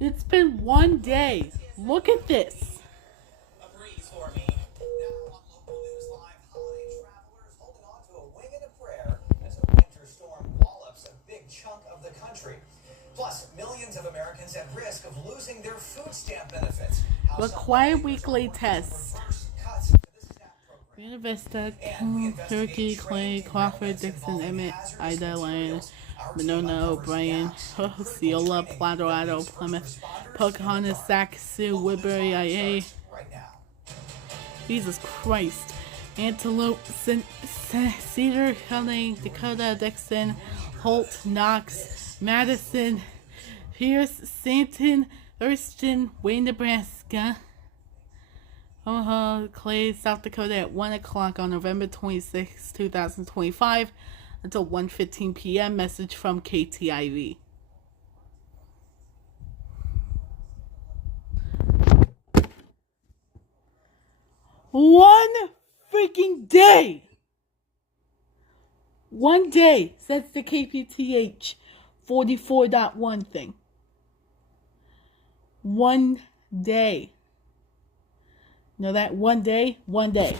It's been one day. Look at this. A breeze for me. Now on local news live, holiday travelers holding on to a wing and a prayer as a winter storm wallops a big chunk of the country. Plus, millions of Americans at risk of losing their food stamp benefits. How some Required lawmakers are weekly working to tests. reverse cuts to the SNAP program. Buena Vista, And we Cherokee, investigate Clay, train Crawford, derailments Dixon, involving Emmett, hazardous Ida, Lane, materials. Our team Monona, uncovers O'Brien, gaps in critical Osceola, training Platte, that Idaho, leaves first Plymouth, responders in the Pocahontas, dark. Sac, Sioux, Local News Woodbury, Live IA. starts right now. Jesus Christ. Antelope, Cedar, Hilding, Dakota, Dixon, Holt, Knox, Madison, Pierce, Stanton, Thurston, Wayne, Nebraska, Omaha, Clay, South Dakota at 1 o'clock on November 26, 2025 until 1:15 p.m. Message from KTIV. One freaking day! One day since the KPTH 44.1 thing. One day. You know that? One day? One day.